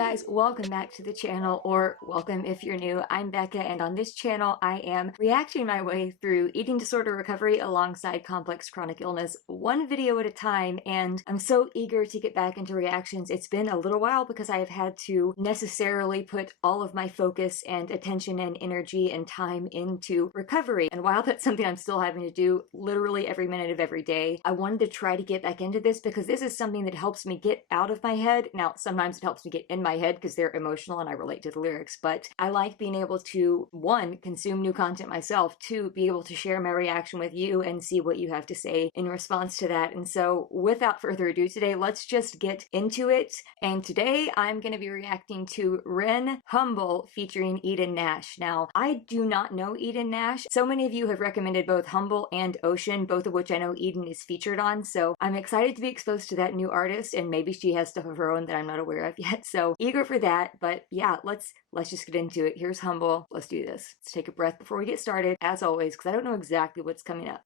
guys, welcome back to the channel, or welcome if you're new. I'm Becca, and on this channel I am reacting my way through eating disorder recovery alongside complex chronic illness, one video at a time, and I'm so eager to get back into reactions. It's been a little while because I have had to necessarily put all of my focus and attention and energy and time into recovery, and while that's something I'm still having to do literally every minute of every day, I wanted to try to get back into this because this is something that helps me get out of my head. Now, sometimes it helps me get in my head because they're emotional and I relate to the lyrics, but I like being able to, one, consume new content myself, two, be able to share my reaction with you and see what you have to say in response to that. And so without further ado today, let's just get into it. And today I'm going to be reacting to Ren Humble featuring Eden Nash. Now, I do not know Eden Nash. So many of you have recommended both Humble and Ocean, both of which I know Eden is featured on, so I'm excited to be exposed to that new artist, and maybe she has stuff of her own that I'm not aware of yet. So eager for that, but yeah, let's just get into it. Here's Humble. Let's do this. Let's take a breath before we get started, as always, because I don't know exactly what's coming up.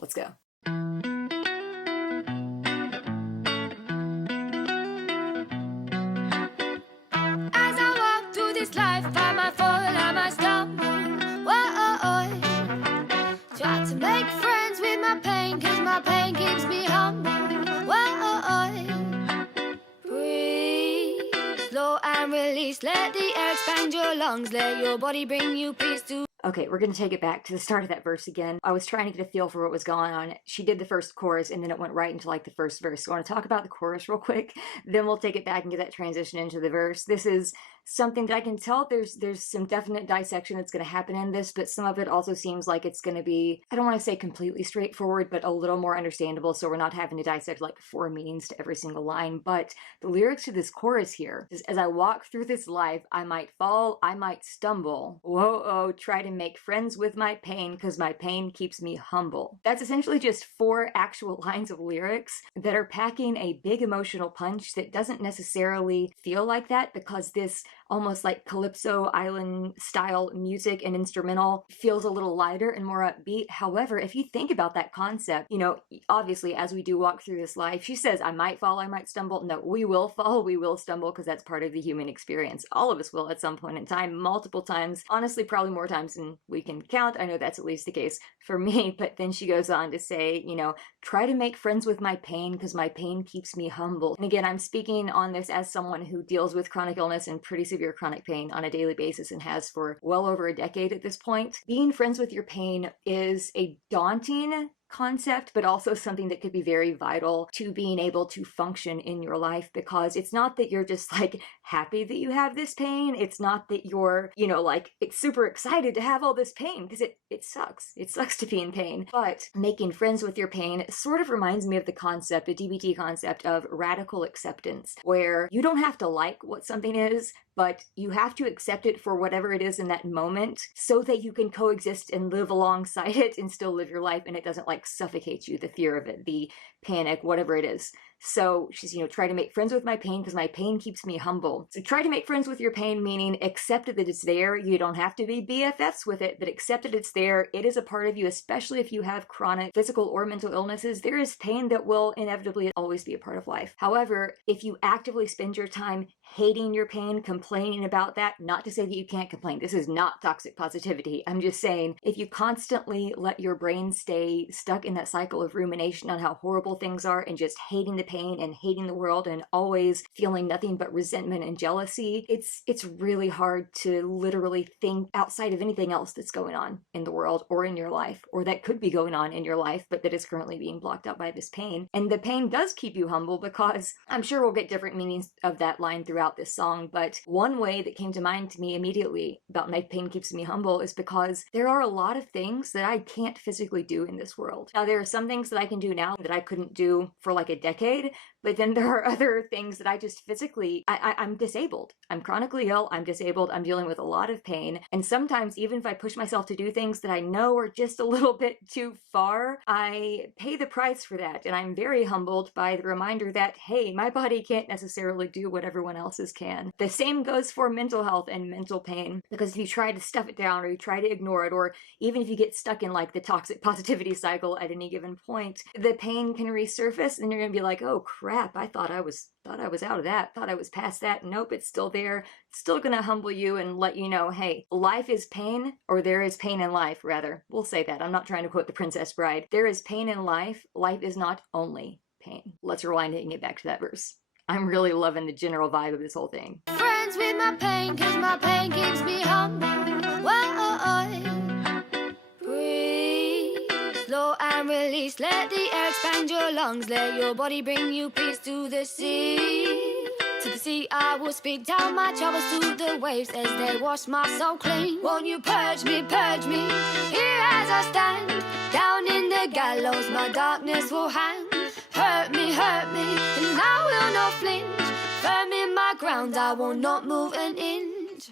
Let's go. As I walk through this life, I might fall, I might stumble. Whoa, try to make friends with my pain, cause my pain keeps me humble. Whoa, breathe, slow and release. Let the air expand your lungs, let your body bring you peace to. Okay, we're going to take it back to the start of that verse again. I was trying to get a feel for what was going on. She did the first chorus and then it went right into like the first verse. So I want to talk about the chorus real quick, then we'll take it back and get that transition into the verse. This is something that I can tell there's some definite dissection that's going to happen in this, but some of it also seems like it's going to be, I don't want to say completely straightforward, but a little more understandable, so we're not having to dissect like 4 meanings to every single line. But the lyrics to this chorus here is, as I walk through this life, I might fall, I might stumble. Whoa, try to make friends with my pain because my pain keeps me humble. That's essentially just 4 actual lines of lyrics that are packing a big emotional punch that doesn't necessarily feel like that, because this almost like calypso island style music and instrumental feels a little lighter and more upbeat. However, if you think about that concept, you know, obviously as we do walk through this life, she says, I might fall, I might stumble. No, we will fall, we will stumble, because that's part of the human experience. All of us will at some point in time, multiple times, honestly, probably more times than we can count. I know that's at least the case for me, but then she goes on to say, you know, try to make friends with my pain because my pain keeps me humble. And again, I'm speaking on this as someone who deals with chronic illness and pretty severe chronic pain on a daily basis and has for well over a decade at this point. Being friends with your pain is a daunting concept, but also something that could be very vital to being able to function in your life, because it's not that you're just like happy that you have this pain. It's not that you're, you know, like it's super excited to have all this pain, because it sucks. It sucks to be in pain. But making friends with your pain sort of reminds me of the concept, the DBT concept of radical acceptance, where you don't have to like what something is, but you have to accept it for whatever it is in that moment so that you can coexist and live alongside it and still live your life, and it doesn't like suffocate you, the fear of it, the panic, whatever it is. So she's, you know, try to make friends with my pain because my pain keeps me humble. So try to make friends with your pain, meaning accept that it's there. You don't have to be BFFs with it, but accept that it's there. It is a part of you, especially if you have chronic physical or mental illnesses. There is pain that will inevitably always be a part of life. However, if you actively spend your time hating your pain, complaining about that, not to say that you can't complain. This is not toxic positivity. I'm just saying, if you constantly let your brain stay stuck in that cycle of rumination on how horrible things are and just hating the pain and hating the world and always feeling nothing but resentment and jealousy, it's really hard to literally think outside of anything else that's going on in the world or in your life, or that could be going on in your life, but that is currently being blocked out by this pain. And the pain does keep you humble, because I'm sure we'll get different meanings of that line throughout this song, but one way that came to mind to me immediately about my pain keeps me humble is because there are a lot of things that I can't physically do in this world. Now, there are some things that I can do now that I couldn't do for like a decade, band-aid, but then there are other things that I just physically, I'm disabled. I'm chronically ill, I'm disabled, I'm dealing with a lot of pain, and sometimes even if I push myself to do things that I know are just a little bit too far, I pay the price for that, and I'm very humbled by the reminder that, hey, my body can't necessarily do what everyone else's can. The same goes for mental health and mental pain, because if you try to stuff it down or you try to ignore it, or even if you get stuck in like the toxic positivity cycle at any given point, the pain can resurface and you're gonna be like, oh crap, I thought I was out of that, thought I was past that. Nope, it's still there. It's still gonna humble you and let you know, hey, life is pain, or there is pain in life, rather. We'll say that. I'm not trying to quote The Princess Bride. There is pain in life. Life is not only pain. Let's rewind it and get back to that verse. I'm really loving the general vibe of this whole thing. Friends with my pain, cause my pain keeps me humble. Whoa, breathe, slow and release. Let the air expand your lungs. Let your body bring you peace to the sea. To the sea I will speak, down my troubles to the waves as they wash my soul clean. Won't you purge me, here as I stand. Down in the gallows my darkness will hang. Hurt me, and I will not flinch. Firm in my ground, I will not move an inch.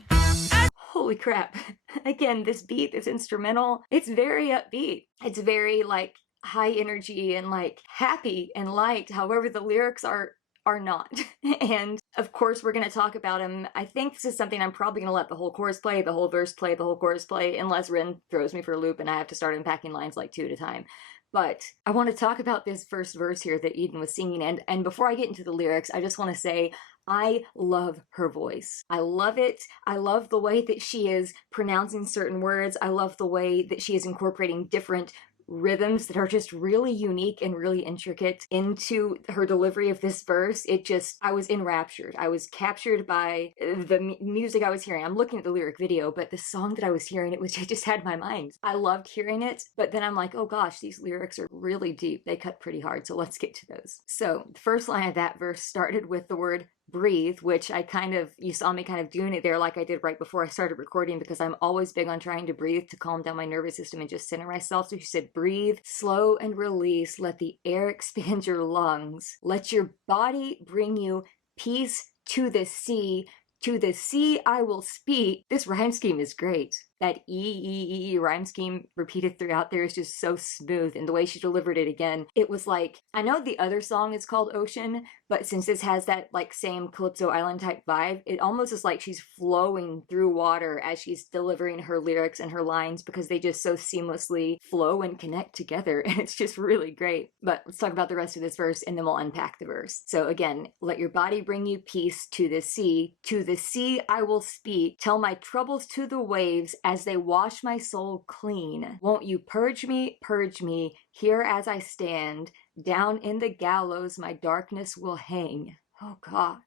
Holy crap. Again, this beat, this instrumental, it's very upbeat. It's very like high energy and like happy and light. However, the lyrics are not. And of course, we're going to talk about them. I think this is something I'm probably going to let the whole chorus play, the whole verse play, the whole chorus play, unless Ren throws me for a loop and I have to start unpacking lines like 2 at a time. But I want to talk about this first verse here that Eden was singing. And before I get into the lyrics, I just want to say, I love her voice. I love it. I love the way that she is pronouncing certain words. I love the way that she is incorporating different rhythms that are just really unique and really intricate into her delivery of this verse. I was enraptured. I was captured by the music I was hearing. I'm looking at the lyric video, but the song that I was hearing, it just had my mind. I loved hearing it, but then I'm like, oh gosh, these lyrics are really deep. They cut pretty hard, so let's get to those. So the first line of that verse started with the word breathe, which you saw me kind of doing it there like I did right before I started recording, because I'm always big on trying to breathe to calm down my nervous system and just center myself. So she said, breathe, slow and release, let the air expand your lungs, let your body bring you peace to the sea. To the sea I will speak. This rhyme scheme is great. That E rhyme scheme repeated throughout there is just so smooth, and the way she delivered it again, it was like, I know the other song is called Ocean, but since this has that like same Calypso Island type vibe, it almost is like she's flowing through water as she's delivering her lyrics and her lines, because they just so seamlessly flow and connect together, and it's just really great. But let's talk about the rest of this verse and then we'll unpack the verse. So again, let your body bring you peace to the sea. To the sea I will speak, tell my troubles to the waves as they wash my soul clean. Won't you purge me, here as I stand. Down in the gallows my darkness will hang. Oh God.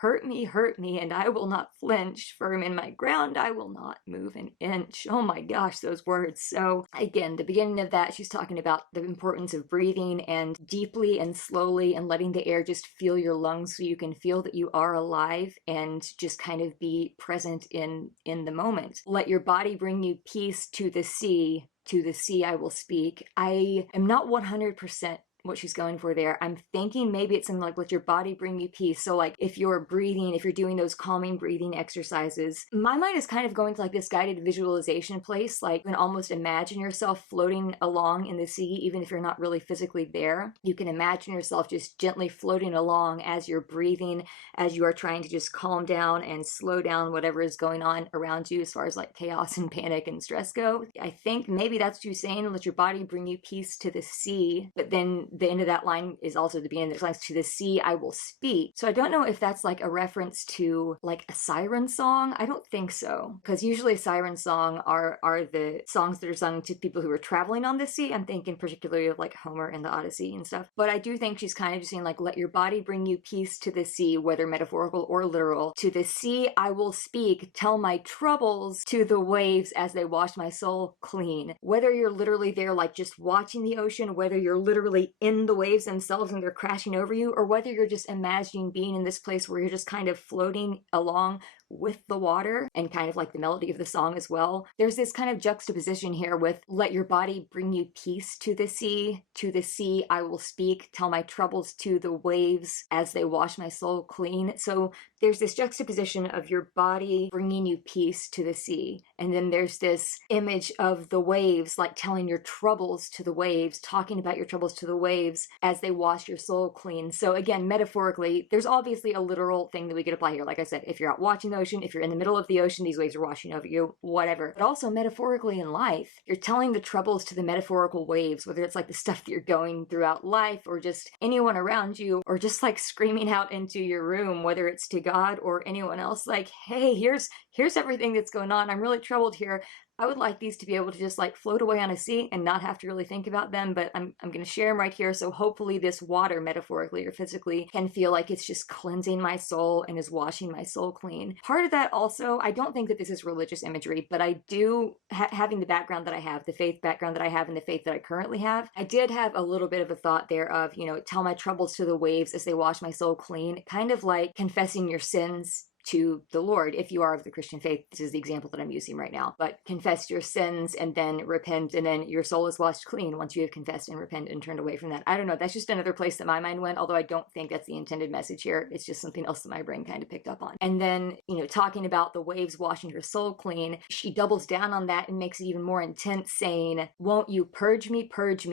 Hurt me, and I will not flinch. Firm in my ground, I will not move an inch. Oh my gosh, those words. So again, the beginning of that, she's talking about the importance of breathing and deeply and slowly and letting the air just fill your lungs so you can feel that you are alive and just kind of be present in the moment. Let your body bring you peace to the sea. To the sea I will speak. I am not 100% what she's going for there. I'm thinking maybe it's something like, let your body bring you peace. So like if you're breathing, if you're doing those calming breathing exercises, my mind is kind of going to like this guided visualization place. Like you can almost imagine yourself floating along in the sea, even if you're not really physically there. You can imagine yourself just gently floating along as you're breathing, as you are trying to just calm down and slow down whatever is going on around you as far as like chaos and panic and stress go. I think maybe that's what you're saying, let your body bring you peace to the sea. But then the end of that line is also the beginning of the lines, to the sea I will speak. So I don't know if that's like a reference to like a siren song. I don't think so, because usually a siren song are the songs that are sung to people who are traveling on the sea. I'm thinking particularly of like Homer and the Odyssey and stuff. But I do think she's kind of just saying like, let your body bring you peace to the sea, whether metaphorical or literal. To the sea I will speak, tell my troubles to the waves as they wash my soul clean. Whether you're literally there like just watching the ocean, whether you're literally in the waves themselves and they're crashing over you, or whether you're just imagining being in this place where you're just kind of floating along with the water and kind of like the melody of the song as well. There's this kind of juxtaposition here with let your body bring you peace to the sea. To the sea I will speak, tell my troubles to the waves as they wash my soul clean. So there's this juxtaposition of your body bringing you peace to the sea. And then there's this image of the waves, like telling your troubles to the waves, talking about your troubles to the waves as they wash your soul clean. So again, metaphorically, there's obviously a literal thing that we could apply here. Like I said, if you're out watching the ocean, if you're in the middle of the ocean, these waves are washing over you, whatever. But also metaphorically in life, you're telling the troubles to the metaphorical waves, whether it's like the stuff that you're going throughout life or just anyone around you, or just like screaming out into your room, whether it's to God or anyone else, like, hey, here's everything that's going on. I'm really troubled here. I would like these to be able to just like float away on a sea and not have to really think about them, but I'm going to share them right here. So hopefully this water, metaphorically or physically, can feel like it's just cleansing my soul and is washing my soul clean. Part of that also, I don't think that this is religious imagery, but I do, having the background that I have, the faith background that I have and the faith that I currently have, I did have a little bit of a thought there of, tell my troubles to the waves as they wash my soul clean, kind of like confessing your sins to the Lord. If you are of the Christian faith, this is the example that I'm using right now, but confess your sins and then repent, and then your soul is washed clean once you have confessed and repent and turned away from that. I don't know, that's just another place that my mind went, although I don't think that's the intended message here. It's just something else that my brain kind of picked up on. And then, talking about the waves washing her soul clean, she doubles down on that and makes it even more intense, saying, won't you purge me,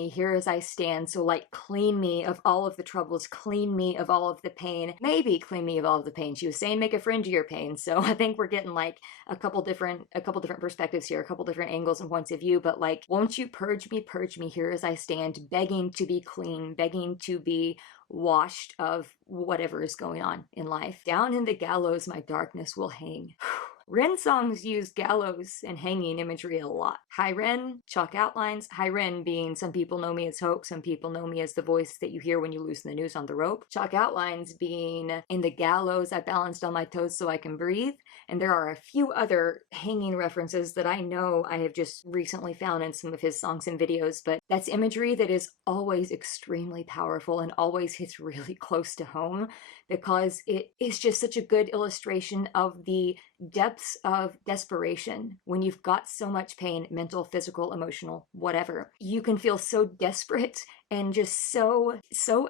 here as I stand. So like, clean me of all of the troubles, clean me of all of the pain, maybe clean me of all of the pain. She was saying, make a friend to your pain. So I think we're getting like a couple different perspectives here, a couple different angles and points of view, but like, won't you purge me here as I stand, begging to be clean, begging to be washed of whatever is going on in life. Down in the gallows my darkness will hang. Ren songs use gallows and hanging imagery a lot. Hi Ren, chalk outlines. Hi Ren being some people know me as hope, some people know me as the voice that you hear when you loosen the noose on the rope. Chalk outlines being in the gallows I balanced on my toes so I can breathe. And there are a few other hanging references that I know I have just recently found in some of his songs and videos, but that's imagery that is always extremely powerful and always hits really close to home because it is just such a good illustration of the depths of desperation when you've got so much pain, mental, physical, emotional, whatever. You can feel so desperate and just so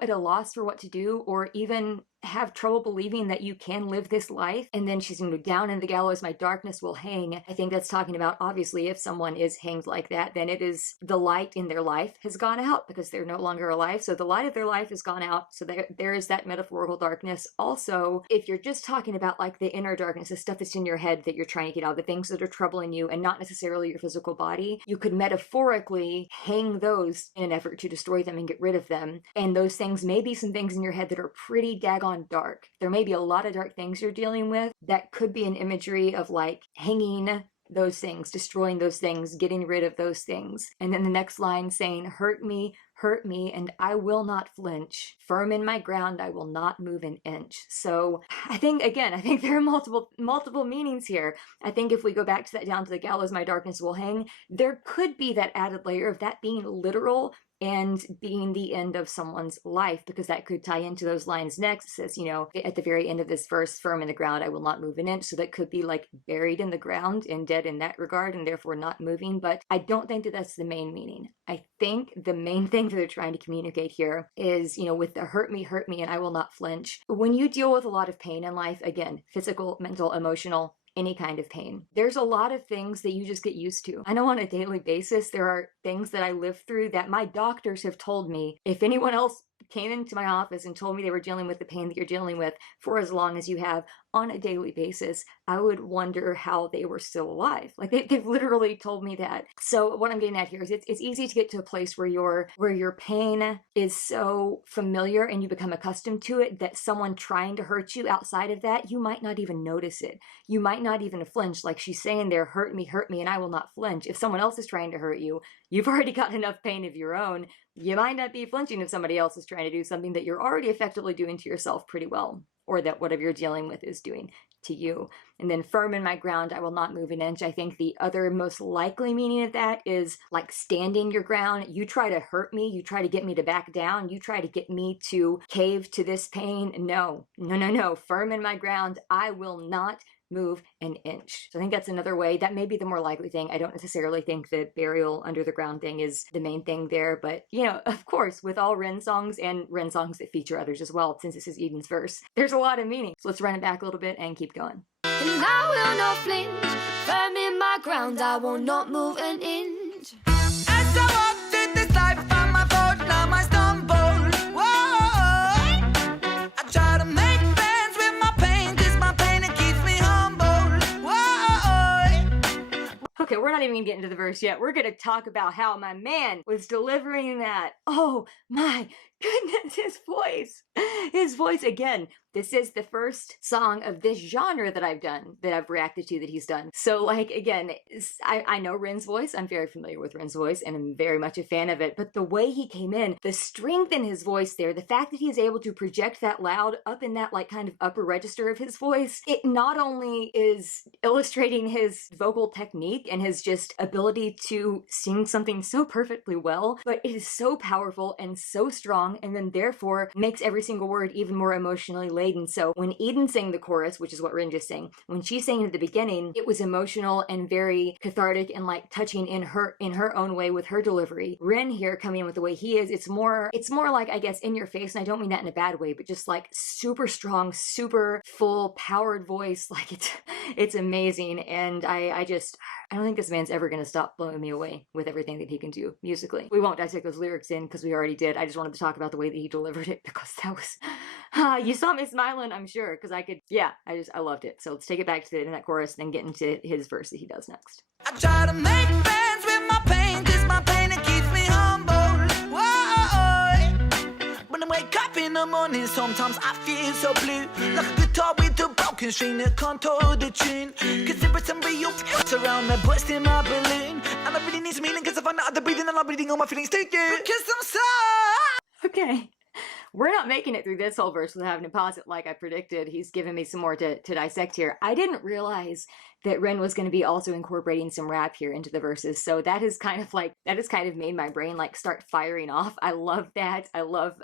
at a loss for what to do, or even have trouble believing that you can live this life. And then she's down in the gallows my darkness will hang. I think that's talking about, obviously, if someone is hanged like that, then it is the light in their life has gone out because they're no longer alive. So the light of their life has gone out. So there is that metaphorical darkness. Also, if you're just talking about like the inner darkness, the stuff that's in your head that you're trying to get out, the things that are troubling you and not necessarily your physical body, you could metaphorically hang those in an effort to destroy them and get rid of them. And those things may be some things in your head that are pretty daggone dark. There may be a lot of dark things you're dealing with that could be an imagery of like hanging those things, destroying those things, getting rid of those things. And then the next line saying, hurt me, and I will not flinch. Firm in my ground, I will not move an inch. So I think there are multiple meanings here. I think if we go back to that down to the gallows, my darkness will hang, there could be that added layer of that being literal and being the end of someone's life, because that could tie into those lines next. It says, at the very end of this verse, firm in the ground, I will not move an inch. So that could be like buried in the ground and dead in that regard and therefore not moving. But I don't think that that's the main meaning. I think the main thing that they're trying to communicate here is, with the hurt me, and I will not flinch. When you deal with a lot of pain in life, again, physical, mental, emotional, any kind of pain, there's a lot of things that you just get used to. I know on a daily basis, there are things that I live through that my doctors have told me, if anyone else came into my office and told me they were dealing with the pain that you're dealing with for as long as you have on a daily basis, I would wonder how they were still alive. Like they've literally told me that. So what I'm getting at here is it's easy to get to a place where your pain is so familiar and you become accustomed to it that someone trying to hurt you outside of that, you might not even notice it. You might not even flinch. Like she's saying there, hurt me, and I will not flinch. If someone else is trying to hurt you, you've already got enough pain of your own. You might not be flinching if somebody else is trying to do something that you're already effectively doing to yourself pretty well, or that whatever you're dealing with is doing to you. And then firm in my ground, I will not move an inch. I think the other most likely meaning of that is like standing your ground. You try to hurt me. You try to get me to back down. You try to get me to cave to this pain. No. Firm in my ground. I will not move an inch. So I think that's another way. That may be the more likely thing. I don't necessarily think the burial under the ground thing is the main thing there, but you know, of course, with all Ren songs and Ren songs that feature others as well, since this is Eden's verse, there's a lot of meaning. So let's run it back a little bit and keep going. And I will not flinch, firm in my ground, I will not move an inch. As I walk through this life, find my fault, now I stumble. Whoa, I try to make friends with my pain, cause my pain, it keeps me humble. Whoa. Okay, we're not even gonna get into the verse yet. We're gonna talk about how my man was delivering that. Oh my goodness, his voice again. This is the first song of this genre that I've done, that I've reacted to, that he's done. So like, again, I know Ren's voice. I'm very familiar with Ren's voice and I'm very much a fan of it. But the way he came in, the strength in his voice there, the fact that he is able to project that loud up in that like kind of upper register of his voice, it not only is illustrating his vocal technique and his just ability to sing something so perfectly well, but it is so powerful and so strong, and then therefore makes every single word even more emotionally laden. So when Eden sang the chorus, which is what Ren just sang, when she sang at the beginning, it was emotional and very cathartic and like touching in her own way with her delivery. Ren here coming in with the way he is, it's more like, I guess, in your face, and I don't mean that in a bad way, but just like super strong, super full powered voice. Like it's amazing, and I don't think this man's ever gonna stop blowing me away with everything that he can do musically. We won't dissect those lyrics in because we already did. I just wanted to talk about the way that he delivered it, because that was you saw me smiling, I'm sure, because I loved it. So let's take it back to the end of that chorus and then get into his verse that he does next. I try to make friends with my pain, cause my pain, it keeps me humble. Whoa. When I wake up in the morning, sometimes I feel so blue, like a guitar with a broken string that can't hold the tune. Cause there is some real f***s around me, busting my balloon, and I really need some healing, cause I find out the breathing and I'm breathing all my feelings to you. Because I'm so... Okay. We're not making it through this whole verse without having to pause it like I predicted. He's given me some more to dissect here. I didn't realize that Ren was going to be also incorporating some rap here into the verses. So that has kind of made my brain like start firing off. I love that. I love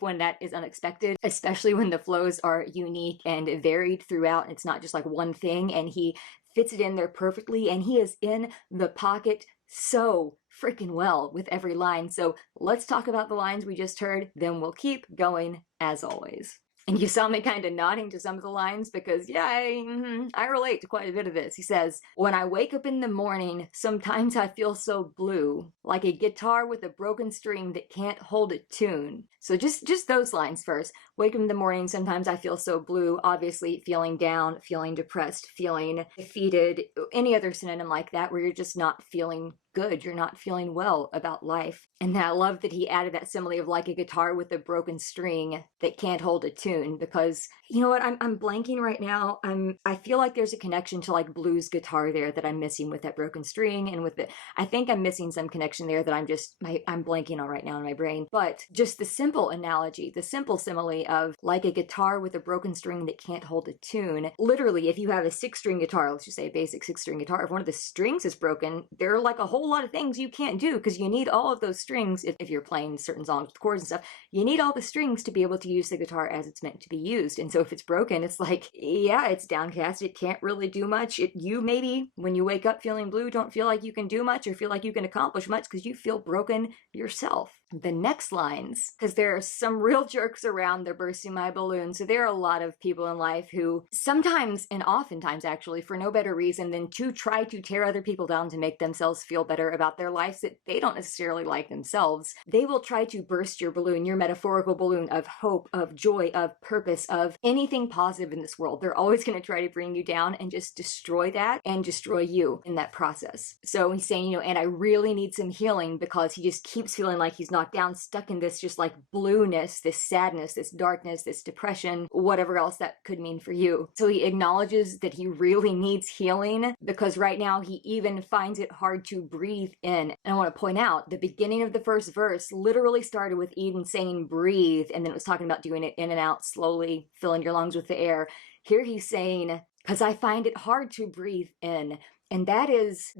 when that is unexpected, especially when the flows are unique and varied throughout. It's not just like one thing, and he fits it in there perfectly, and he is in the pocket so freaking well with every line. So let's talk about the lines we just heard, then we'll keep going as always. And you saw me kind of nodding to some of the lines because, yeah, I relate to quite a bit of this. He says, when I wake up in the morning, sometimes I feel so blue, like a guitar with a broken string that can't hold a tune. So just those lines first. Wake up in the morning, sometimes I feel so blue, obviously feeling down, feeling depressed, feeling defeated, any other synonym like that where you're just not feeling good, you're not feeling well about life. And I love that he added that simile of like a guitar with a broken string that can't hold a tune, because you know what, I'm blanking right now. I feel like there's a connection to like blues guitar there that I'm missing with that broken string, and with it, I think I'm missing some connection there that I'm blanking on right now in my brain. But just the simple analogy, the simple simile of like a guitar with a broken string that can't hold a tune. Literally, if you have a 6-string guitar, let's just say a basic 6-string guitar, if one of the strings is broken, there are like a whole lot of things you can't do, because you need all of those strings. If you're playing certain songs with chords and stuff, you need all the strings to be able to use the guitar as it's meant to be used. And so if it's broken, it's like, yeah, it's downcast, it can't really do much. You maybe, when you wake up feeling blue, don't feel like you can do much or feel like you can accomplish much because you feel broken yourself. The next lines, because there are some real jerks around, they're bursting my balloon. So there are a lot of people in life who sometimes, and oftentimes actually, for no better reason than to try to tear other people down to make themselves feel better about their lives that they don't necessarily like themselves. They will try to burst your balloon, your metaphorical balloon of hope, of joy, of purpose, of anything positive in this world. They're always going to try to bring you down and just destroy that and destroy you in that process. So he's saying, you know, and I really need some healing, because he just keeps feeling like he's knocked down, stuck in this just like blueness, this sadness, this darkness, this depression, whatever else that could mean for you. So he acknowledges that he really needs healing, because right now he even finds it hard to breathe in. And I want to point out, the beginning of the first verse literally started with Eden saying breathe, and then it was talking about doing it in and out slowly, filling your lungs with the air. Here he's saying, because I find it hard to breathe in. And that is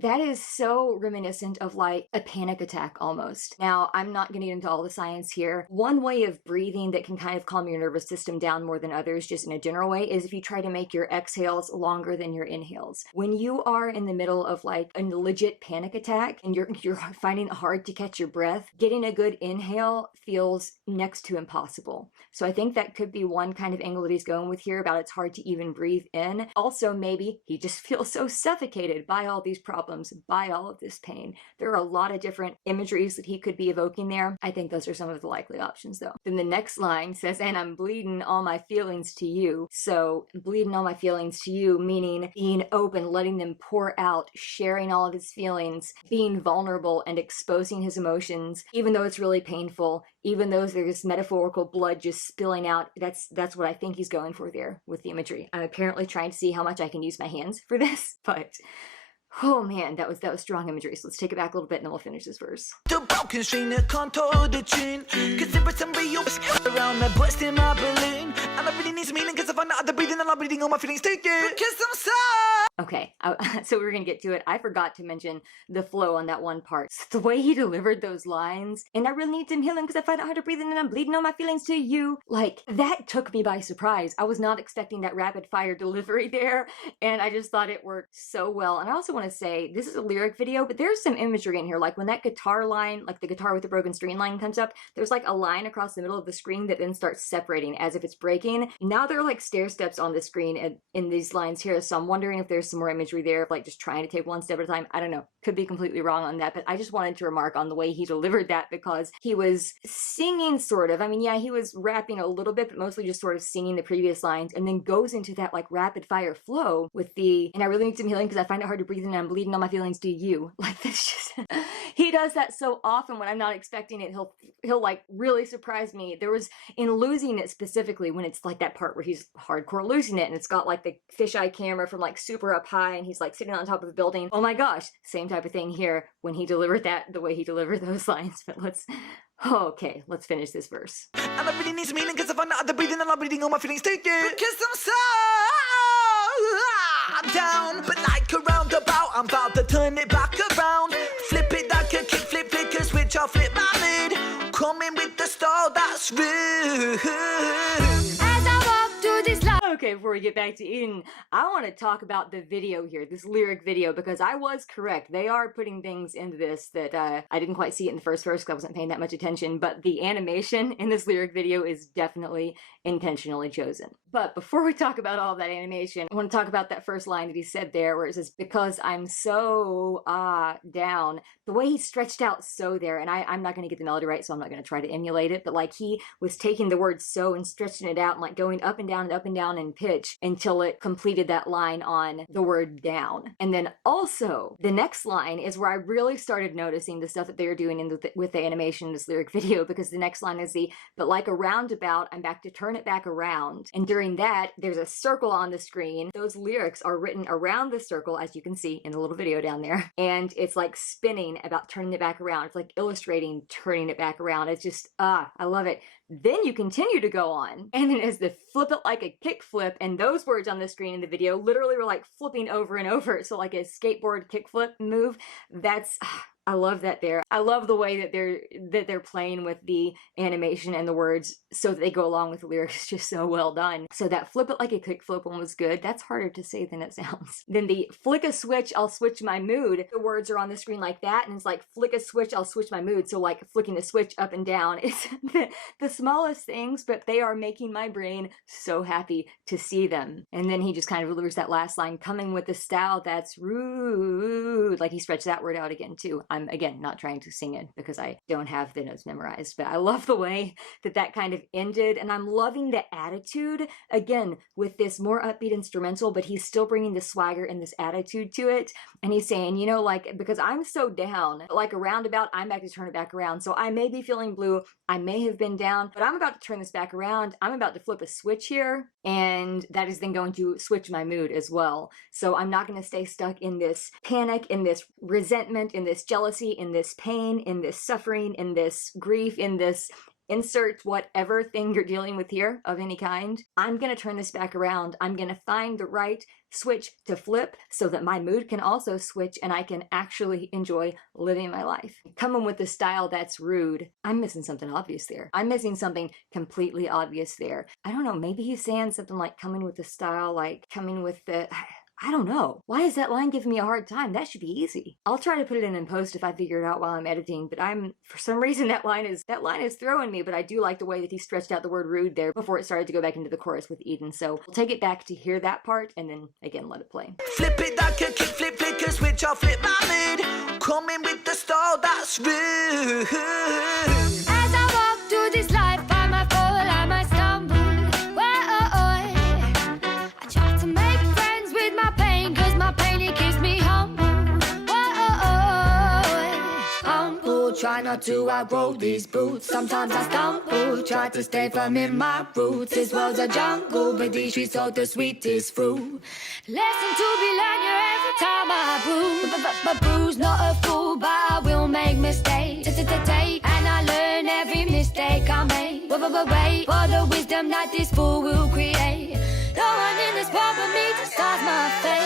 so reminiscent of like a panic attack almost. Now, I'm not getting into all the science here. One way of breathing that can kind of calm your nervous system down more than others, just in a general way, is if you try to make your exhales longer than your inhales. When you are in the middle of like a legit panic attack and you're finding it hard to catch your breath, getting a good inhale feels next to impossible. So I think that could be one kind of angle that he's going with here about it's hard to even breathe in. Also, maybe he just feels so suffocated by all these problems, by all of this pain. There are a lot of different imageries that he could be evoking there. I think those are some of the likely options though. Then the next line says, and I'm bleeding all my feelings to you. So bleeding all my feelings to you, meaning being open, letting them pour out, sharing all of his feelings, being vulnerable and exposing his emotions, even though it's really painful, even though there's metaphorical blood just spilling out. That's what I think he's going for there with the imagery. I'm apparently trying to see how much I can use my hands for this, but oh man, that was strong imagery. So let's take it back a little bit and then we'll finish this verse. The broken string that can't hold the tune. Cause every time we around my bust in my balloon. And I really need some healing cause I find out the breathing and I'm breathing all my feelings to you. Because I'm so... Okay, so we're gonna get to it. I forgot to mention the flow on that one part. The way he delivered those lines, and I really need some healing because I find out how to breathe in and I'm bleeding all my feelings to you. Like, that took me by surprise. I was not expecting that rapid fire delivery there, and I just thought it worked so well. And I also want to say, this is a lyric video, but there's some imagery in here. Like when that guitar line, like the guitar with the broken string line comes up, there's like a line across the middle of the screen that then starts separating as if it's breaking. Now there are like stair steps on the screen in these lines here, so I'm wondering if there's some more imagery there of like just trying to take one step at a time. I don't know, could be completely wrong on that, but I just wanted to remark on the way he delivered that because he was singing sort of. I mean, yeah, he was rapping a little bit, but mostly just sort of singing the previous lines and then goes into that like rapid fire flow with the, and I really need some healing because I find it hard to breathe and I'm bleeding all my feelings to you. Like this just, he does that so often when I'm not expecting it. He'll like really surprise me. There was in Losing It specifically when it's like that part where he's hardcore losing it and it's got like the fisheye camera from like super up high and he's like sitting on top of a building. Oh my gosh, same type of thing here when he delivered that, the way he delivered those lines. But let's finish this verse. And I really need some healing cause I find out the breathing and I'm breathing all my feelings to you. Because I'm so... I'm down, but like a roundabout, I'm about to turn it back around. Flip it like a kick, flip a switch, I'll flip my mood. Coming with the style that's rude. As I walk through this life. Okay, before we get back to Eden, I want to talk about the video here, this lyric video, because I was correct. They are putting things into this that I didn't quite see it in the first verse because I wasn't paying that much attention, but the animation in this lyric video is definitely intentionally chosen. But before we talk about all of that animation, I want to talk about that first line that he said there where it says, because I'm so down. The way he stretched out so there, and I'm not going to get the melody right, so I'm not going to try to emulate it, but like he was taking the word so and stretching it out and like going up and down in pitch until it completed that line on the word down. And then also the next line is where I really started noticing the stuff that they were doing with the animation in this lyric video, because the next line is but like a roundabout, I'm back to turn it back around. And during that, there's a circle on the screen. Those lyrics are written around the circle, as you can see in the little video down there. And it's like spinning about turning it back around. It's like illustrating turning it back around. It's just, I love it. Then you continue to go on. And then as the flip it like a kick flip, and those words on the screen in the video literally were like flipping over and over. So like a skateboard kick flip move. That's... I love that there. I love the way that they're playing with the animation and the words so that they go along with the lyrics. It's just so well done. So that flip it like a kick flip one was good. That's harder to say than it sounds. Then the flick a switch, I'll switch my mood. The words are on the screen like that, and it's like flick a switch, I'll switch my mood. So like flicking the switch up and down. It's the smallest things, but they are making my brain so happy to see them. And then he just kind of delivers that last line, coming with a style that's rude. Like he stretched that word out again too. I'm, again, not trying to sing it because I don't have the notes memorized, but I love the way that kind of ended, and I'm loving the attitude, again, with this more upbeat instrumental, but he's still bringing the swagger and this attitude to it, and he's saying, you know, like, because I'm so down, like a roundabout, I'm back to turn it back around, so I may be feeling blue, I may have been down, but I'm about to turn this back around, I'm about to flip a switch here, and that is then going to switch my mood as well, so I'm not going to stay stuck in this panic, in this resentment, in this jealousy, in this pain, in this suffering, in this grief, in this insert whatever thing you're dealing with here of any kind. I'm gonna turn this back around. I'm gonna find the right switch to flip so that my mood can also switch and I can actually enjoy living my life. Coming with a style that's rude, I'm missing something obvious there. I'm missing something completely obvious there. I don't know, maybe he's saying something like coming with a style, like coming with the... I don't know. Why is that line giving me a hard time? That should be easy. I'll try to put it in post if I figure it out while I'm editing, but for some reason that line is throwing me, but I do like the way that he stretched out the word rude there before it started to go back into the chorus with Eden. So we'll take it back to hear that part and then again let it play. Flip it like a kick, flip, flicker, switch off, flip my lid. Coming with the style that's rude. As I walk through this life, I might fall, I might stumble. I try to make friends with my pain, cause my pain, it keeps me humble. Humble, try not to outgrow these boots. Sometimes I stumble, try to stay firm in my roots. This world's a jungle, but these streets hold the sweetest fruit. Lesson to be learned here every time I bruise. But bruise, not a fool, but I will make mistakes. And I learn every mistake I make. Wait for the wisdom that this fool will create. No one in this world but me decides my fate.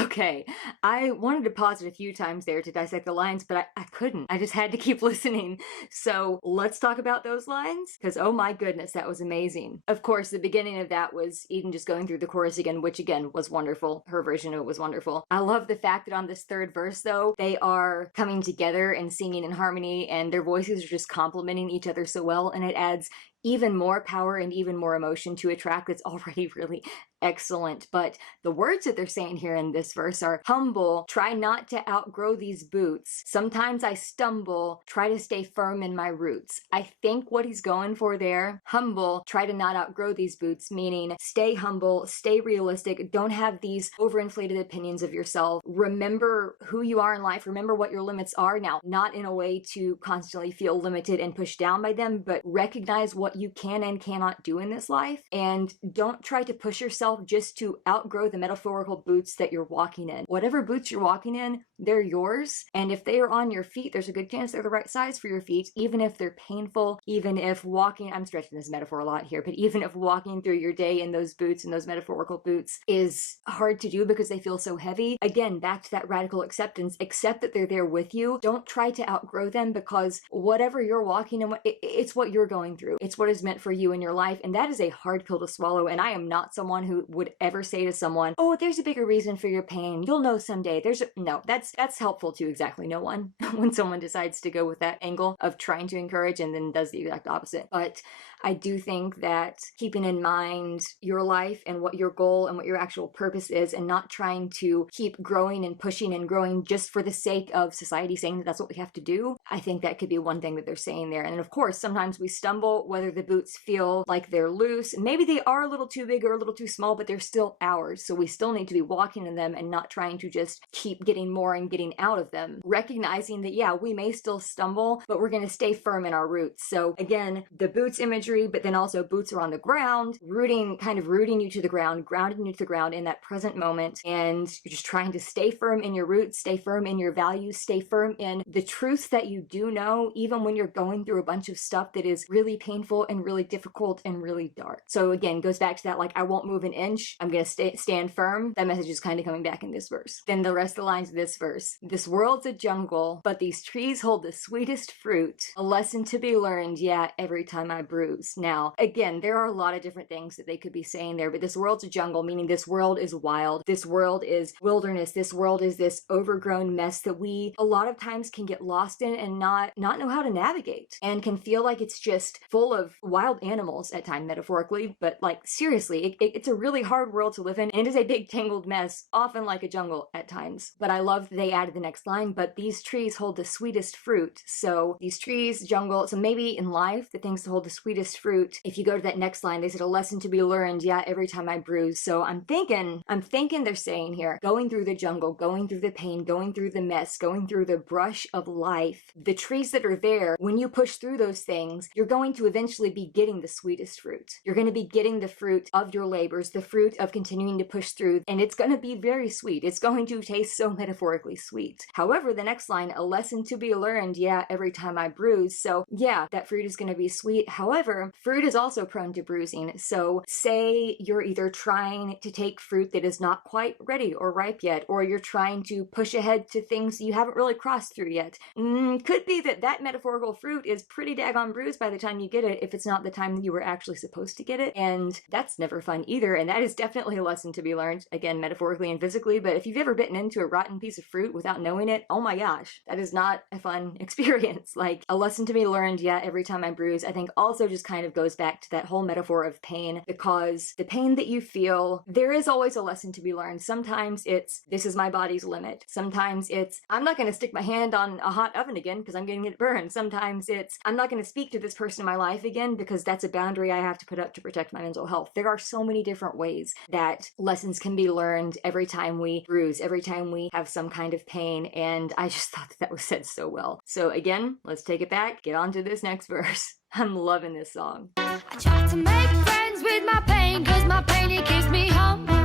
Okay, I wanted to pause it a few times there to dissect the lines, but I couldn't. I just had to keep listening. So let's talk about those lines, because oh my goodness, that was amazing. Of course, the beginning of that was Eden just going through the chorus again, which again was wonderful. Her version of it was wonderful. I love the fact that on this third verse, though, they are coming together and singing in harmony, and their voices are just complementing each other so well, and it adds even more power and even more emotion to a track that's already really excellent. But the words that they're saying here in this verse are humble, try not to outgrow these boots. Sometimes I stumble, try to stay firm in my roots. I think what he's going for there, humble, try to not outgrow these boots, meaning stay humble, stay realistic, don't have these overinflated opinions of yourself. Remember who you are in life, remember what your limits are now, not in a way to constantly feel limited and pushed down by them, but recognize what you can and cannot do in this life, and don't try to push yourself just to outgrow the metaphorical boots that you're walking in. Whatever boots you're walking in, they're yours, and if they are on your feet, there's a good chance they're the right size for your feet, even if they're painful, even if walking, I'm stretching this metaphor a lot here, but even if walking through your day in those boots, in those metaphorical boots, is hard to do because they feel so heavy. Again, back to that radical acceptance. Accept that they're there with you. Don't try to outgrow them, because whatever you're walking in, it's what you're going through. It's what is meant for you in your life, and that is a hard pill to swallow, and I am not someone who would ever say to someone, oh, there's a bigger reason for your pain, you'll know someday. No, that's helpful to exactly no one when someone decides to go with that angle of trying to encourage and then does the exact opposite. But I do think that keeping in mind your life and what your goal and what your actual purpose is, and not trying to keep growing and pushing and growing just for the sake of society saying that that's what we have to do, I think that could be one thing that they're saying there. And of course, sometimes we stumble, whether the boots feel like they're loose. Maybe they are a little too big or a little too small, but they're still ours. So we still need to be walking in them and not trying to just keep getting more and getting out of them. Recognizing that, yeah, we may still stumble, but we're going to stay firm in our roots. So again, the boots imagery, but then also boots are on the ground, kind of rooting you to the ground, grounding you to the ground in that present moment. And you're just trying to stay firm in your roots, stay firm in your values, stay firm in the truths that you do know, even when you're going through a bunch of stuff that is really painful and really difficult and really dark. So again, goes back to that, like, I won't move an inch, I'm going to stand firm. That message is kind of coming back in this verse. Then the rest of the lines of this verse. This world's a jungle, but these trees hold the sweetest fruit. A lesson to be learned, yeah, every time I bruise. Now, again, there are a lot of different things that they could be saying there, but this world's a jungle, meaning this world is wild. This world is wilderness. This world is this overgrown mess that we a lot of times can get lost in and not know how to navigate, and can feel like it's just full of wild animals at times, metaphorically, but like seriously, it's a really hard world to live in, and it is a big tangled mess, often like a jungle at times. But I love that they added the next line, but these trees hold the sweetest fruit. So these trees, jungle, so maybe in life, the things to hold the sweetest fruit. If you go to that next line, they said a lesson to be learned, yeah, every time I bruise. So I'm thinking they're saying here, going through the jungle, going through the pain, going through the mess, going through the brush of life, the trees that are there, when you push through those things, you're going to eventually be getting the sweetest fruit. You're going to be getting the fruit of your labors, the fruit of continuing to push through, and it's going to be very sweet. It's going to taste so metaphorically sweet. However, the next line, a lesson to be learned, yeah, every time I bruise. So yeah, that fruit is going to be sweet. However, fruit is also prone to bruising. So say you're either trying to take fruit that is not quite ready or ripe yet, or you're trying to push ahead to things you haven't really crossed through yet. Could be that that metaphorical fruit is pretty daggone bruised by the time you get it, if it's not the time you were actually supposed to get it. And that's never fun either. And that is definitely a lesson to be learned, again, metaphorically and physically. But if you've ever bitten into a rotten piece of fruit without knowing it, oh my gosh, that is not a fun experience. Like, a lesson to be learned, yeah, every time I bruise, I think also just kind of goes back to that whole metaphor of pain, because the pain that you feel, there is always a lesson to be learned. Sometimes it's, this is my body's limit. Sometimes it's, I'm not going to stick my hand on a hot oven again because I'm getting it burned. Sometimes it's, I'm not going to speak to this person in my life again because that's a boundary I have to put up to protect my mental health. There are so many different ways that lessons can be learned every time we bruise, every time we have some kind of pain, and I just thought that was said so well. So again, let's take it back, get on to this next verse. I'm loving this song. I try to make friends with my pain, cause my pain, it keeps me humble.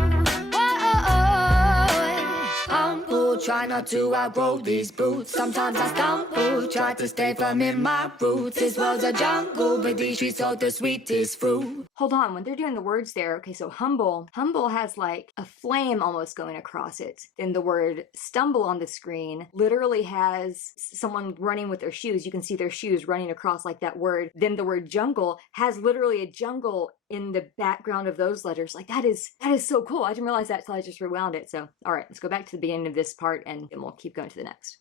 Humble, try not to outgrow these boots. Sometimes I stumble, try to stay firm in my roots. This world's a jungle, but these trees hold the sweetest fruit. Hold on, when they're doing the words there, okay, so humble has like a flame almost going across it. Then the word stumble on the screen literally has someone running with their shoes. You can see their shoes running across like that word. Then the word jungle has literally a jungle in the background of those letters. Like, that is so cool. I didn't realize that till I just rewound it. So, all right, let's go back to the beginning of this part and then we'll keep going to the next.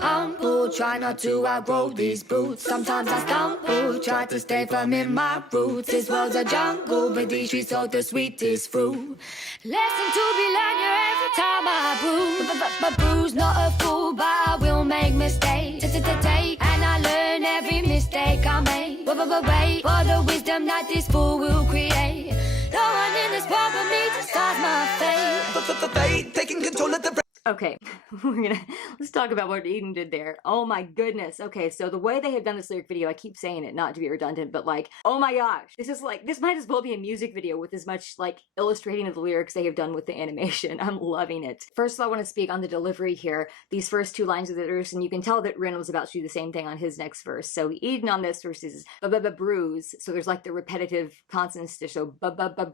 Humble, try not to outgrow these boots. Sometimes I stumble, try to stay firm in my roots. This world's a jungle, but these trees hold the sweetest fruit. Lesson to be learned here every time I bruise. But bruise, not a fool, but I will make mistakes. Take, and I learn every mistake I make. Wait for the wisdom that this fool will create. No one in this world but me decides my fate. Fate, taking control of the Okay, let's talk about what Eden did there. Oh my goodness. Okay, so the way they have done this lyric video, I keep saying it, not to be redundant, but like, oh my gosh, this might as well be a music video with as much like illustrating of the lyrics they have done with the animation. I'm loving it. First of all, I want to speak on the delivery here. These first two lines of the verse, and you can tell that Ren was about to do the same thing on his next verse. So Eden on this verse is bruise. So there's like the repetitive consonant stitch. So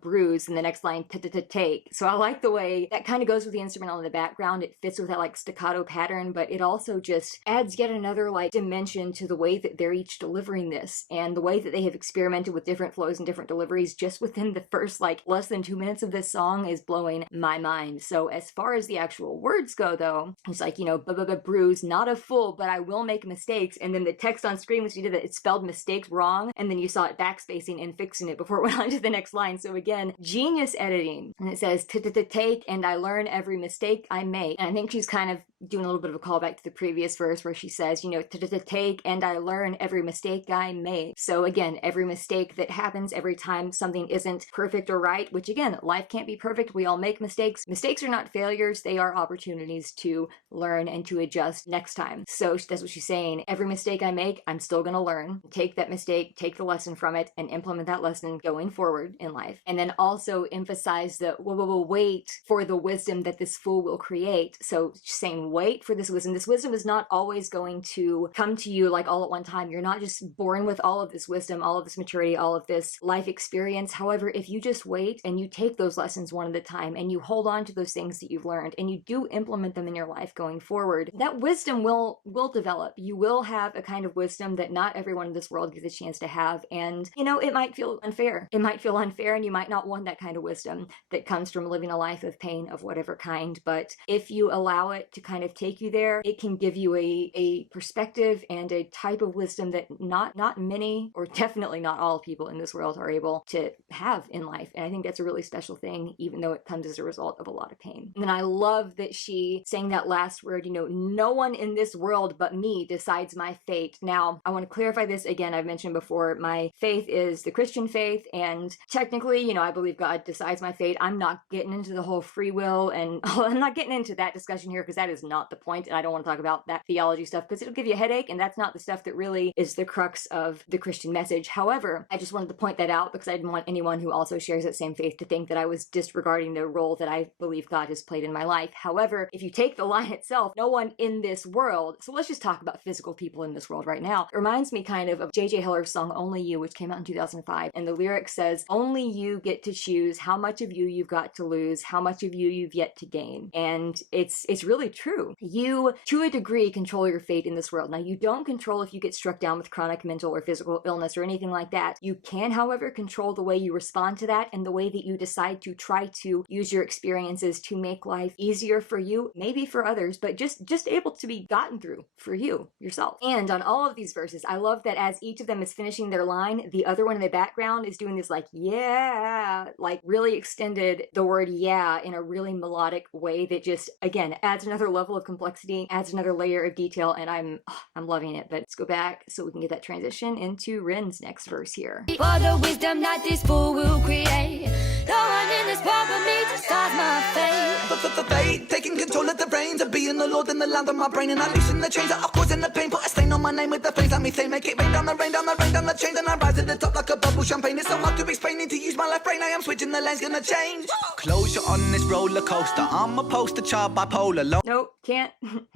bruise, and the next line take. So I like the way that kind of goes with the instrumental in the background. It fits with that like staccato pattern, but it also just adds yet another like dimension to the way that they're each delivering this, and the way that they have experimented with different flows and different deliveries just within the first like less than 2 minutes of this song is blowing my mind. So as far as the actual words go though, it's like, you know, bruise, not a fool, but I will make mistakes. And then the text on screen, which you did that, it spelled mistakes wrong, and then you saw it backspacing and fixing it before it went on to the next line. So again, genius editing. And it says take, and I learn every mistake I make. And I think she's kind of doing a little bit of a callback to the previous verse where she says, you know, take, and I learn every mistake I make. So again, every mistake that happens every time something isn't perfect or right, which again, life can't be perfect. We all make mistakes. Mistakes are not failures. They are opportunities to learn and to adjust next time. So that's what she's saying. Every mistake I make, I'm still going to learn. Take that mistake, take the lesson from it, and implement that lesson going forward in life. And then also emphasize the wait for the wisdom that this fool will create. So saying wait for this wisdom. This wisdom is not always going to come to you like all at one time. You're not just born with all of this wisdom, all of this maturity, all of this life experience. However, if you just wait and you take those lessons one at a time and you hold on to those things that you've learned and you do implement them in your life going forward, that wisdom will develop. You will have a kind of wisdom that not everyone in this world gets a chance to have. And, you know, it might feel unfair. It might feel unfair, and you might not want that kind of wisdom that comes from living a life of pain of whatever kind. But if you allow it to kind of take you there, it can give you a perspective and a type of wisdom that not many, or definitely not all people in this world are able to have in life. And I think that's a really special thing, even though it comes as a result of a lot of pain. And then I love that she saying that last word, you know, no one in this world but me decides my fate. Now, I want to clarify this again. I've mentioned before, my faith is the Christian faith, and technically, you know, I believe God decides my fate. I'm not getting into the whole free will, and I'm not getting into that discussion here because that is not the point, and I don't want to talk about that theology stuff because it'll give you a headache, and that's not the stuff that really is the crux of the Christian message. However, I just wanted to point that out because I didn't want anyone who also shares that same faith to think that I was disregarding the role that I believe God has played in my life. However, if you take the line itself, no one in this world, so let's just talk about physical people in this world right now. It reminds me kind of J.J. Hiller's song Only You, which came out in 2005, and the lyric says, only you get to choose how much of you you've got to lose, how much of you you've yet to gain. And it's really true. You, to a degree, control your fate in this world. Now, you don't control if you get struck down with chronic mental or physical illness or anything like that. You can, however, control the way you respond to that and the way that you decide to try to use your experiences to make life easier for you, maybe for others, but just able to be gotten through for you, yourself. And on all of these verses, I love that as each of them is finishing their line, the other one in the background is doing this like, yeah, like really extended the word yeah in a really melodic way that just, again, adds another level of complexity, adds another layer of detail, and I'm loving it. But let's go back so we can get that transition into Rin's next verse here. For the wisdom that this fool will create, no one in this world but me to start my fate. Fate, taking control of the reins of being the Lord in the land of my brain, and I loosen the chains that are causing the pain. Put a stain on my name with the flames. Let me say, make it rain down the rain, down the rain, down the chains, and I rise to the top like a bubble champagne. It's so hard to explain, need to use my left brain. I am switching, the lane's gonna change. Closure on this roller coaster. I'm a poster child, bipolar. Nope, can't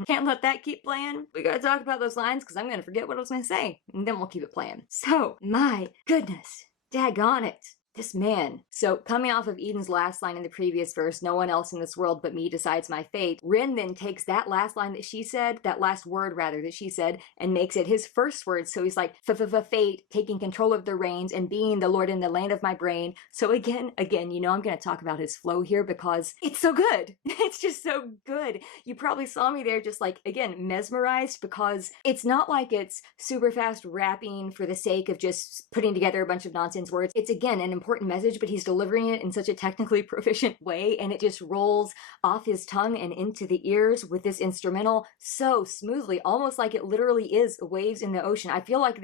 let that keep playing. We gotta talk about those lines because I'm gonna forget what I was gonna say, and then we'll keep it playing. So, my goodness, daggone it. This man. So coming off of Eden's last line in the previous verse, no one else in this world but me decides my fate, Rin then takes that last line that she said, that last word rather that she said, and makes it his first word. So he's like, fate, taking control of the reins and being the Lord in the land of my brain. So again, you know, I'm going to talk about his flow here because it's so good. It's just so good. You probably saw me there just like, again, mesmerized because it's not like it's super fast rapping for the sake of just putting together a bunch of nonsense words. It's again, an important message, but he's delivering it in such a technically proficient way, and it just rolls off his tongue and into the ears with this instrumental so smoothly, almost like it literally is waves in the ocean. I feel like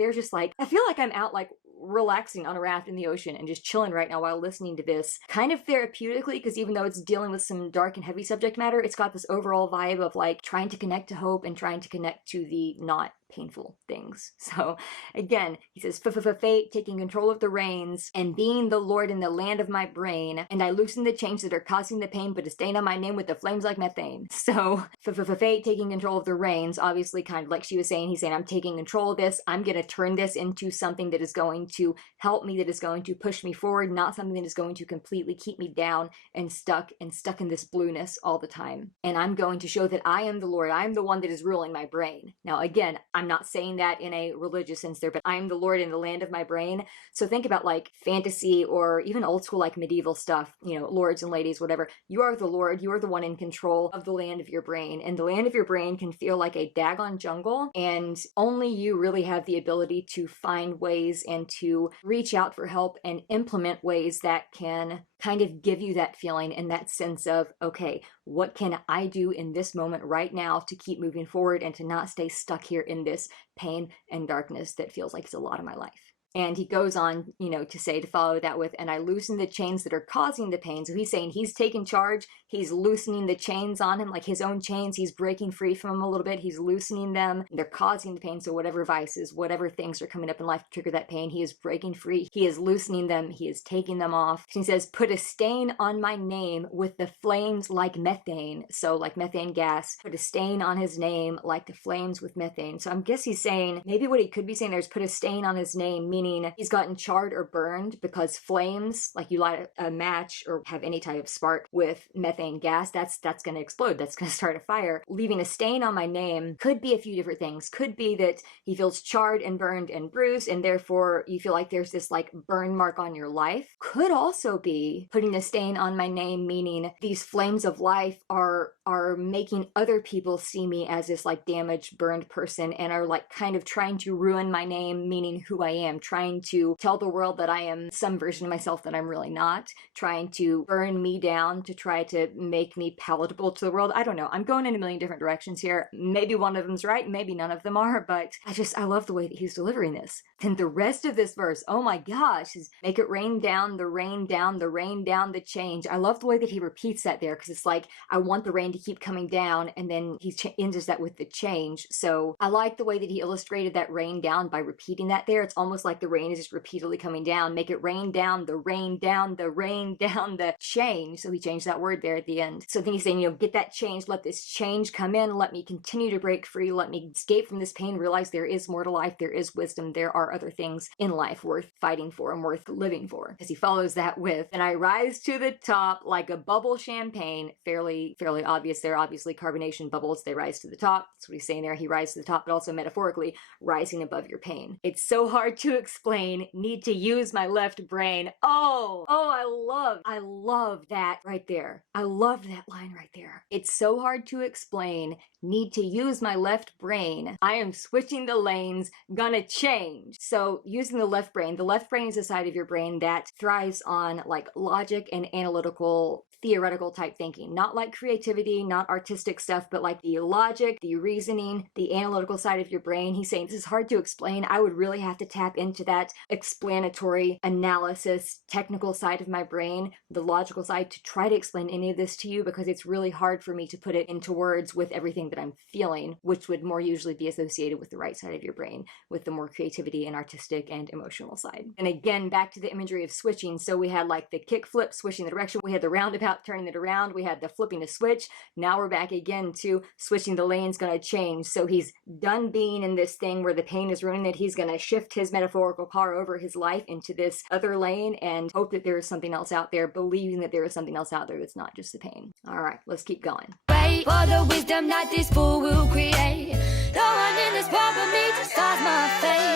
I'm out like relaxing on a raft in the ocean and just chilling right now while listening to this, kind of therapeutically, because even though it's dealing with some dark and heavy subject matter, it's got this overall vibe of like trying to connect to hope and trying to connect to the not painful things. So again, he says, fate, taking control of the reins and being the Lord in the land of my brain, and I loosen the chains that are causing the pain, but a stain on my name with the flames like methane. So fate, taking control of the reins, obviously kind of like she was saying, he's saying, I'm taking control of this. I'm going to turn this into something that is going to help me, that is going to push me forward, not something that is going to completely keep me down and stuck in this blueness all the time. And I'm going to show that I am the Lord. I am the one that is ruling my brain. Now, again, I'm not saying that in a religious sense there, but I am the Lord in the land of my brain. So think about like fantasy or even old school like medieval stuff, you know, lords and ladies, whatever. You are the Lord. You are the one in control of the land of your brain. And the land of your brain can feel like a daggone jungle, and only you really have the ability to find ways and to reach out for help and implement ways that can kind of give you that feeling and that sense of, okay, what can I do in this moment right now to keep moving forward and to not stay stuck here in this pain and darkness that feels like it's a lot of my life. And he goes on, you know, to say, to follow that with, and I loosen the chains that are causing the pain. So he's saying he's taking charge. He's loosening the chains on him, like his own chains. He's breaking free from them a little bit. He's loosening them. They're causing the pain. So whatever vices, whatever things are coming up in life to trigger that pain, he is breaking free. He is loosening them. He is taking them off. He says, put a stain on my name with the flames like methane. So like methane gas, put a stain on his name like the flames with methane. So I guess he's saying, maybe what he could be saying there is put a stain on his name, meaning he's gotten charred or burned, because flames, like you light a match or have any type of spark with methane gas, that's going to explode. That's going to start a fire. Leaving a stain on my name could be a few different things. Could be that he feels charred and burned and bruised, and therefore you feel like there's this like burn mark on your life. Could also be putting a stain on my name, meaning these flames of life are making other people see me as this like damaged, burned person, and are like kind of trying to ruin my name, meaning who I am, trying to tell the world that I am some version of myself that I'm really not, trying to burn me down to try to make me palatable to the world. I don't know. I'm going in a million different directions here. Maybe one of them's right, maybe none of them are, but I love the way that he's delivering this. Then the rest of this verse, oh my gosh, is make it rain down, the rain down, the rain down, the change. I love the way that he repeats that there, because it's like, I want the rain to keep coming down, and then he ends that with the change. So I like the way that he illustrated that rain down by repeating that there. It's almost like the rain is just repeatedly coming down. Make it rain down, the rain down, the rain down, the change. So he changed that word there at the end. So then he's saying, get that change, let this change come in, let me continue to break free, let me escape from this pain, realize there is more to life, there is wisdom, there are other things in life worth fighting for and worth living for. Because he follows that with, and I rise to the top like a bubble champagne. Fairly obvious there. Obviously, carbonation bubbles, they rise to the top. That's what he's saying there. He rises to the top, but also metaphorically rising above your pain. It's so hard to explain. Need to use my left brain. Oh, I love that right there. I love that line right there. It's so hard to explain. Need to use my left brain. I am switching the lanes, gonna change. So using the left brain is the side of your brain that thrives on like logic and analytical theoretical type thinking, not like creativity, not artistic stuff, but like the logic, the reasoning, the analytical side of your brain. He's saying this is hard to explain. I would really have to tap into that explanatory analysis, technical side of my brain, the logical side, to try to explain any of this to you, because it's really hard for me to put it into words with everything that I'm feeling, which would more usually be associated with the right side of your brain, with the more creativity and artistic and emotional side. And again, back to the imagery of switching. So we had like the kick flip, switching the direction. We had the roundabout, turning it around. We had the flipping a switch. Now we're back again to switching the lane's gonna change. So he's done being in this thing where the pain is ruining it. He's gonna shift his metaphorical car over his life into this other lane and hope that there is something else out there, believing that there is something else out there that's not just the pain. All right, let's keep going. Wait for the wisdom that this fool will create. No one in this world but me to start my fate.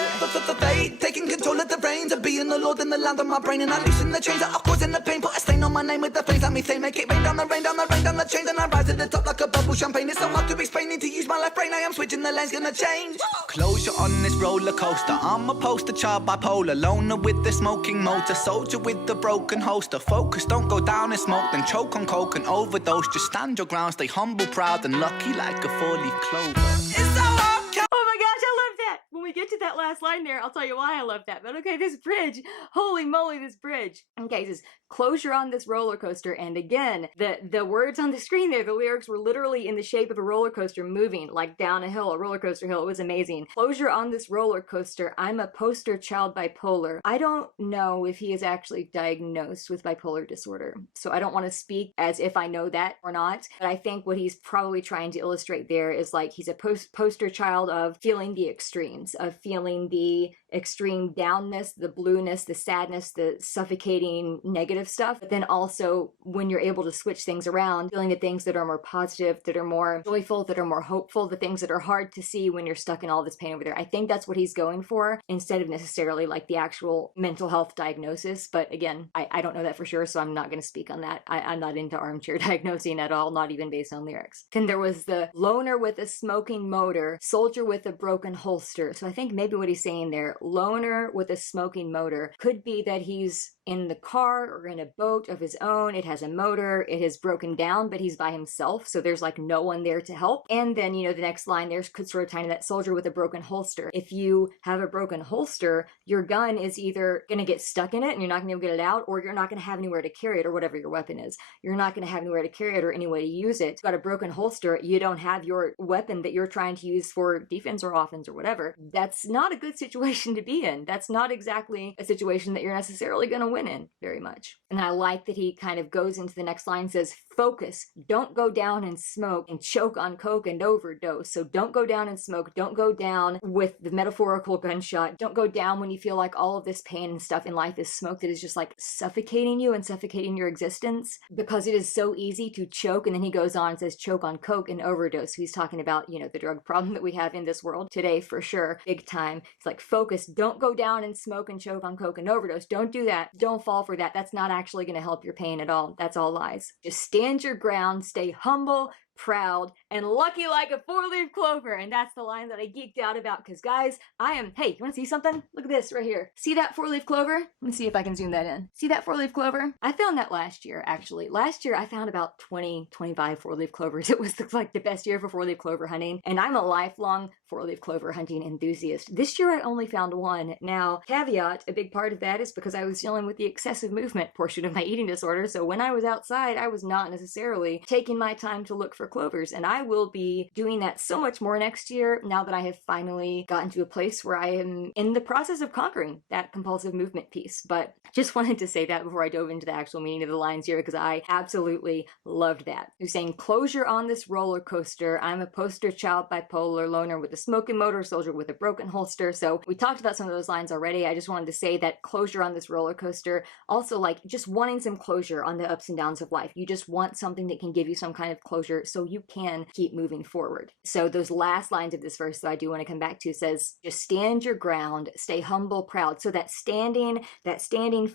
Fate, taking control of the reins of being the lord in the land of my brain, and I loosen the chains that are causing the pain. Put a stain on my name with the flames. Let me say, make it rain down the rain, down the rain, down the chains, and I rise to the top like a bubble champagne. It's so hard to explain. Need to use my left brain. I am switching the lanes, gonna change. Closure on this roller coaster. I'm a poster child, bipolar, loner with the smoking motor, soldier with the broken holster. Focus, don't go down in smoke, then choke on coke and overdose. Just stand your ground, stay humble, proud, and lucky like a four-leaf clover. It's so hard. Oh my gosh, I love that. When we get to that last line there, I'll tell you why I love that. But okay, this bridge, holy moly, this bridge. Okay, it says, closure on this roller coaster. And again, the words on the screen there, the lyrics were literally in the shape of a roller coaster moving like down a hill, a roller coaster hill. It was amazing. Closure on this roller coaster. I'm a poster child bipolar. I don't know if he is actually diagnosed with bipolar disorder, so I don't want to speak as if I know that or not. But I think what he's probably trying to illustrate there is like he's a poster child of feeling the extremes, of feeling the extreme downness, the blueness, the sadness, the suffocating negative stuff. But then also when you're able to switch things around, feeling the things that are more positive, that are more joyful, that are more hopeful, the things that are hard to see when you're stuck in all this pain over there. I think that's what he's going for, instead of necessarily like the actual mental health diagnosis. But again, I don't know that for sure, so I'm not going to speak on that. I'm not into armchair diagnosing at all, not even based on lyrics. Then there was the loner with a smoking motor, soldier with a broken holster. So I think maybe what he's saying there, loner with a smoking motor, could be that he's in the car or in a boat of his own. It has a motor, it has broken down, but he's by himself, so there's like no one there to help. And then, the next line there could sort of tie into that, soldier with a broken holster. If you have a broken holster, your gun is either going to get stuck in it and you're not going to be able to get it out, or you're not going to have anywhere to carry it, or whatever your weapon is. You're not going to have anywhere to carry it or any way to use it. You've got a broken holster, you don't have your weapon that you're trying to use for defense or offense or whatever. That's not a good situation to be in. That's not exactly a situation that you're necessarily going to win in very much. And I like that he kind of goes into the next line, says, focus, don't go down and smoke and choke on coke and overdose. So don't go down and smoke, don't go down with the metaphorical gunshot, don't go down when you feel like all of this pain and stuff in life is smoke that is just like suffocating you and suffocating your existence, because it is so easy to choke. And then he goes on and says choke on coke and overdose. So he's talking about, the drug problem that we have in this world today for sure, big time. It's like, focus, don't go down and smoke and choke on coke and overdose. Don't do that. Don't fall for that. That's not actually going to help your pain at all. That's all lies. Just stand your ground, stay humble, proud, and lucky like a four-leaf clover. And that's the line that I geeked out about because, guys, hey, you want to see something? Look at this right here. See that four-leaf clover? Let me see if I can zoom that in. See that four-leaf clover? I found that last year, actually. Last year, I found about 20, 25 four-leaf clovers. It was like the best year for four-leaf clover hunting, and I'm a lifelong four-leaf clover hunting enthusiast. This year, I only found one. Now, caveat, a big part of that is because I was dealing with the excessive movement portion of my eating disorder, so when I was outside, I was not necessarily taking my time to look for clovers, and I will be doing that so much more next year now that I have finally gotten to a place where I am in the process of conquering that compulsive movement piece. But just wanted to say that before I dove into the actual meaning of the lines here, because I absolutely loved that. You're saying, closure on this roller coaster. I'm a poster child, bipolar loner with a smoking motor, soldier with a broken holster. So we talked about some of those lines already. I just wanted to say that closure on this roller coaster, also like just wanting some closure on the ups and downs of life. You just want something that can give you some kind of closure so you can keep moving forward. So those last lines of this verse that I do want to come back to says, just stand your ground, stay humble, proud. So that standing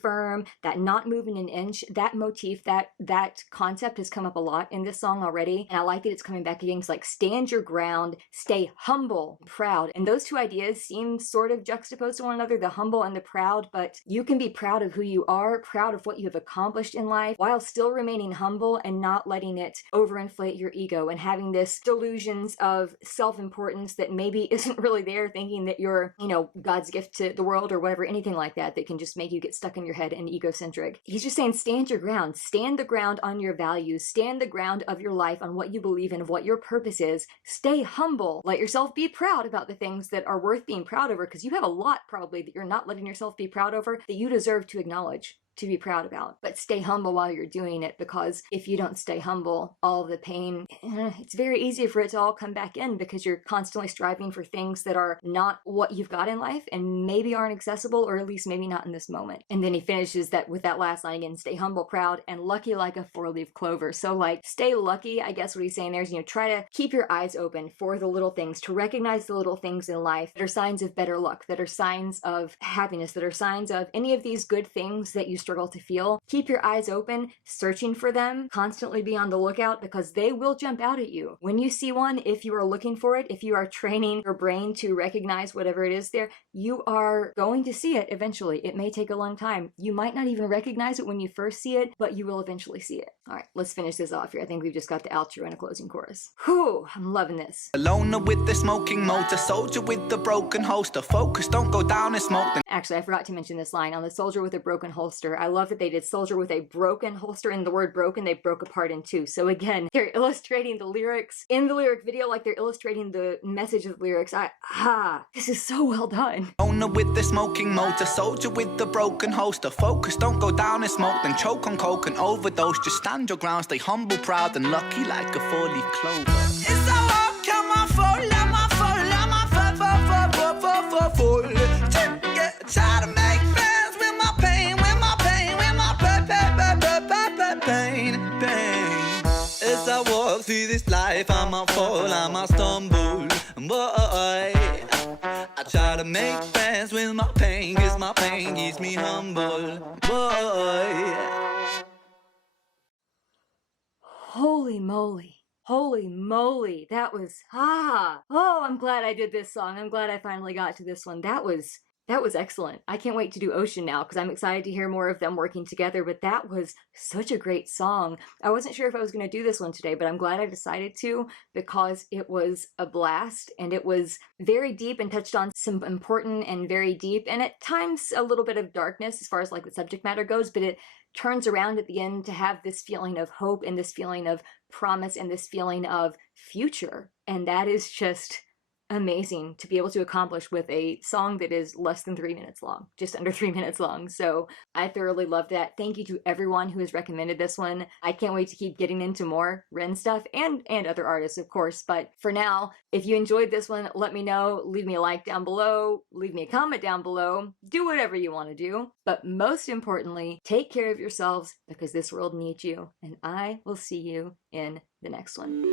firm, that not moving an inch, that motif, that concept has come up a lot in this song already. And I like that it's coming back again. It's like, stand your ground, stay humble, proud. And those two ideas seem sort of juxtaposed to one another, the humble and the proud, but you can be proud of who you are, proud of what you have accomplished in life, while still remaining humble and not letting it overinflate your ego and having this delusions of self-importance that maybe isn't really there, thinking that you're, God's gift to the world or whatever, anything like that can just make you get stuck in your head and egocentric. He's just saying, stand your ground, stand the ground on your values, stand the ground of your life on what you believe in, of what your purpose is. Stay humble, let yourself be proud about the things that are worth being proud over, because you have a lot probably that you're not letting yourself be proud over that you deserve to acknowledge, to be proud about. But stay humble while you're doing it, because if you don't stay humble, all of the pain, it's very easy for it to all come back in, because you're constantly striving for things that are not what you've got in life and maybe aren't accessible, or at least maybe not in this moment. And then he finishes that with that last line again, stay humble, proud, and lucky like a four-leaf clover. So like, stay lucky, I guess what he's saying there is, try to keep your eyes open for the little things, to recognize the little things in life that are signs of better luck, that are signs of happiness, that are signs of any of these good things that you struggle to feel. Keep your eyes open, searching for them, constantly be on the lookout, because they will jump out at you. When you see one, if you are looking for it, if you are training your brain to recognize whatever it is there, you are going to see it eventually. It may take a long time. You might not even recognize it when you first see it, but you will eventually see it. All right, let's finish this off here. I think we've just got the outro and a closing chorus. Whew, I'm loving this. A loner with the smoking motor, soldier with the broken holster. Focus, don't go down in smoke. Actually, I forgot to mention this line on the soldier with a broken holster. I love that they did soldier with a broken holster, and the word broken they broke apart in two. So again, they're illustrating the lyrics in the lyric video like they're illustrating the message of the lyrics. This is so well done. Owner with the smoking motor, soldier with the broken holster. Focus, don't go down in smoke, then choke on coke and overdose. Just stand your ground, stay humble, proud, and lucky like a four-leaf clover. It's a walk, come on, full. Try to make friends with my pain, pain. As I walk through this life, I might fall, I might stumble. Boy, I try to make friends with my pain, 'cause my pain keeps me humble. Boy. Holy moly. Holy moly. That was, I'm glad I did this song. I'm glad I finally got to this one. That was excellent. I can't wait to do Ocean now, because I'm excited to hear more of them working together, but that was such a great song. I wasn't sure if I was going to do this one today, but I'm glad I decided to, because it was a blast, and it was very deep and touched on some important and very deep, and at times a little bit of darkness as far as like the subject matter goes, but it turns around at the end to have this feeling of hope and this feeling of promise and this feeling of future, and that is just amazing to be able to accomplish with a song that is less than 3 minutes long, just under 3 minutes long. So I thoroughly loved that. Thank you to everyone who has recommended this one. I can't wait to keep getting into more Ren stuff and other artists, of course. But for now, if you enjoyed this one, let me know. Leave me a like down below. Leave me a comment down below. Do whatever you want to do. But most importantly, take care of yourselves, because this world needs you. And I will see you in the next one.